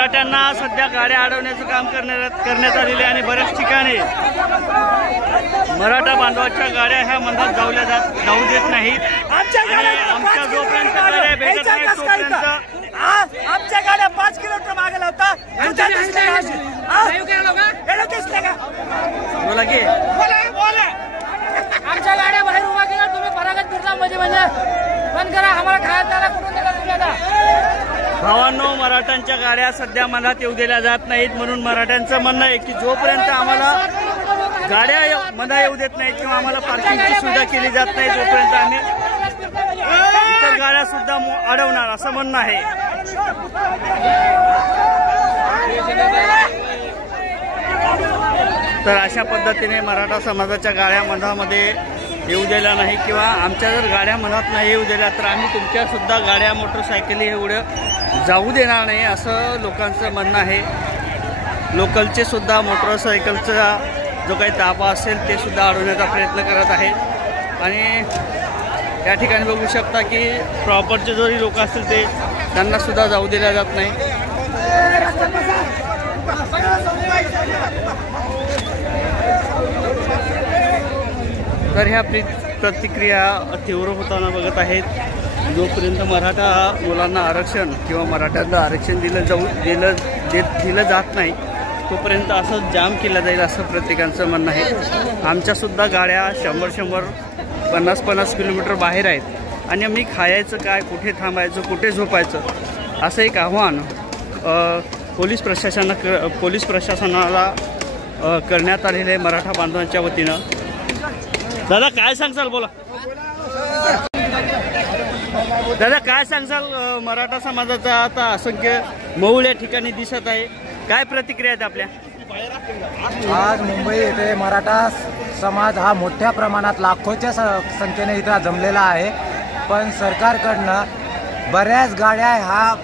मराठ्यांना सध्या गाड्या अडवण्याचं काम करण्यात आलेले आणि बऱ्याच ठिकाणी मराठा बांधवाच्या गाड्या ह्या मंदात जाऊ देत नाहीत। आमच्या जोपर्यंत गाड्या भेटत नाही तोपर्यंत आमच्या गाड्या 5 किलोमीटर मागे लावता बोला की आमच्या गाड्या बाहेर उभा केल्या तुम्ही फरागत फिरता म्हणजे बंद करा आम्हाला खायला कुठून देता तुम्ही आता। भावांनो मराठ्यांच्या गाड्या सध्या मनात येऊ दिल्या जात नाहीत म्हणून मराठ्यांचं म्हणणं आहे की जोपर्यंत आम्हाला गाड्या मना येऊ देत नाहीत किंवा आम्हाला पार्किंगची सुविधा केली जात नाही तोपर्यंत आम्ही इतर गाड्या सुद्धा अडवणार असं म्हणणं आहे। तर अशा पद्धतीने मराठा समाजाच्या गाड्या मनामध्ये येऊ दिल्या नाही किंवा आमच्या जर गाड्या मनात नाही येऊ दिल्या तर आम्ही तुमच्या सुद्धा गाड्या मोटरसायकली एवढं जाऊ देणार नाही असं लोकांचं म्हणणं आहे। लोकलचे सुद्धा मोटरसायकलचा जो काही ताबा असेल ते सुद्धा अडवण्याचा प्रयत्न करत आहेत आणि या ठिकाणी बघू शकता की प्रॉपरचे जरी लोक असतील ते त्यांना सुद्धा जाऊ दिल्या जात नाही। तर ह्या प्रतिक्रिया तीव्र होताना बघत आहेत। जोपर्यंत मराठा मुलांना आरक्षण किंवा मराठ्यांना आरक्षण दिलं जात नाही तोपर्यंत असं जाम केलं जाईल असं प्रत्येकाचं म्हणणं आहे। आमच्यासुद्धा गाड्या 100-100 50-50 किलोमीटर बाहेर आहेत आणि आम्ही खायचं काय, कुठे थांबायचं, कुठे झोपायचं असं एक आव्हान पोलीस प्रशासनाला करण्यात आलेलं आहे मराठा बांधवांच्या वतीनं। दादा काय सांगसाल, बोला दादा काय सांगसाल? मराठा समाजाचा आता असंख्य मौल या ठिकाणी दिसत आहे, काय प्रतिक्रिया आहेत आपल्या? आज मुंबई येथे मराठा समाज हा मोठ्या प्रमाणात लाखोच्या संख्येने इथं जमलेला आहे, पण सरकारकडनं बऱ्याच गाड्या ह्या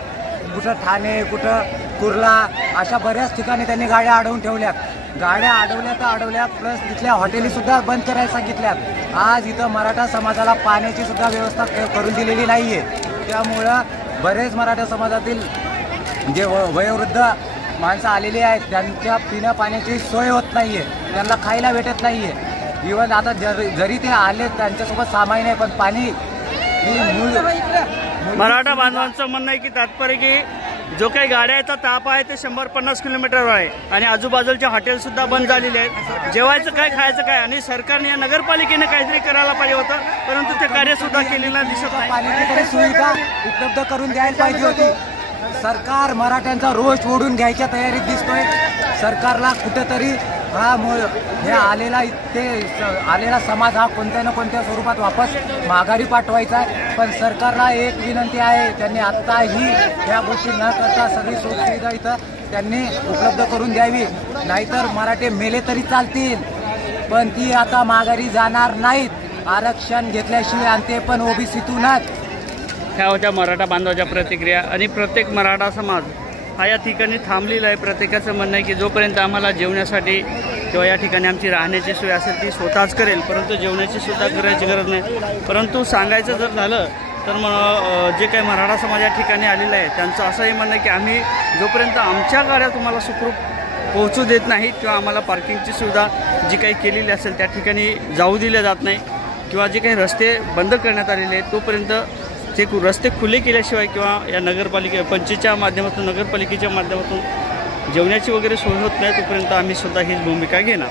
कुठं ठाणे, कुठं कुर्ला अशा बऱ्याच ठिकाणी त्यांनी गाड्या अडवून ठेवल्यात। गाड्या अडवल्या प्लस तिथल्या हॉटेली सुद्धा बंद करायला सांगितल्यात। आज इथं मराठा समाजाला पाण्याची सुद्धा व्यवस्था करून दिलेली नाहीये, त्यामुळं बरेच मराठा समाजातील जे वयोवृद्ध माणसं आलेली आहेत त्यांच्या पिण्या पाण्याची सोय होत नाहीये, त्यांना खायला भेटत नाहीये। इव्हन आता जरी ते आले त्यांच्यासोबत सामाई नाही पण पाणी मराठा बांधवांचं म्हणणं आहे की तात्पर्य की जो काही गाड्याचा ताप आहे ते 100-50 किलोमीटरवर आहे आणि आजूबाजूच्या हॉटेल सुद्धा बंद झालेले आहेत। जेवायचं काय, खायचं काय आणि सरकारने या नगरपालिकेने काहीतरी करायला पाहिजे होतं, परंतु ते कार्य सुद्धा केलेलं दिसत नाही। पाण्याची सुविधा उपलब्ध करून द्यायला पाहिजे होती। सरकार मराठ्यांचा रोष ओढून घ्यायच्या तयारीत दिसतोय। सरकारला कुठेतरी हे आलेला समाज हा कोणत्या ना कोणत्या स्वरूपात वापस माघारी पाठवायचा आहे। पण सरकारला एक विनंती आहे, त्यांनी आत्ताही या गोष्टी न करता सगळी सुविधा इथं त्यांनी उपलब्ध करून द्यावी, नाहीतर मराठे मेले तरी चालतील पण ती आता माघारी जाणार नाहीत। आरक्षण घेतल्याशिवाय आणि ते पण ओबीसीतूनच। ह्या होत्या मराठा बांधवाच्या प्रतिक्रिया आणि प्रत्येक मराठा समाज हा या ठिकाणी थांबलेला आहे। प्रत्येकाचं म्हणणं आहे की जोपर्यंत आम्हाला जेवण्यासाठी किंवा या ठिकाणी आमची राहण्याची सोय असेल ती स्वतःच करेल, परंतु जेवणाची सुद्धा करायची गरज नाही। परंतु सांगायचं जर झालं तर जे काही मराठा समाज या ठिकाणी आलेला आहे त्यांचं असंही म्हणणं आहे की आम्ही जोपर्यंत आमच्या गाड्या तुम्हाला सुखरूप पोहोचू देत नाही किंवा आम्हाला पार्किंगची सुविधा जी काही केलेली असेल त्या ठिकाणी जाऊ दिल्या जात नाही किंवा जे काही रस्ते बंद करण्यात आलेले आहेत तोपर्यंत ते रस्ते खुले केल्याशिवाय किंवा या पंचायतच्या माध्यमातून नगरपालिकेच्या माध्यमातून जेवणाची वगैरे सोय होत नाही तोपर्यंत आम्ही सुद्धा हीच भूमिका घेणार।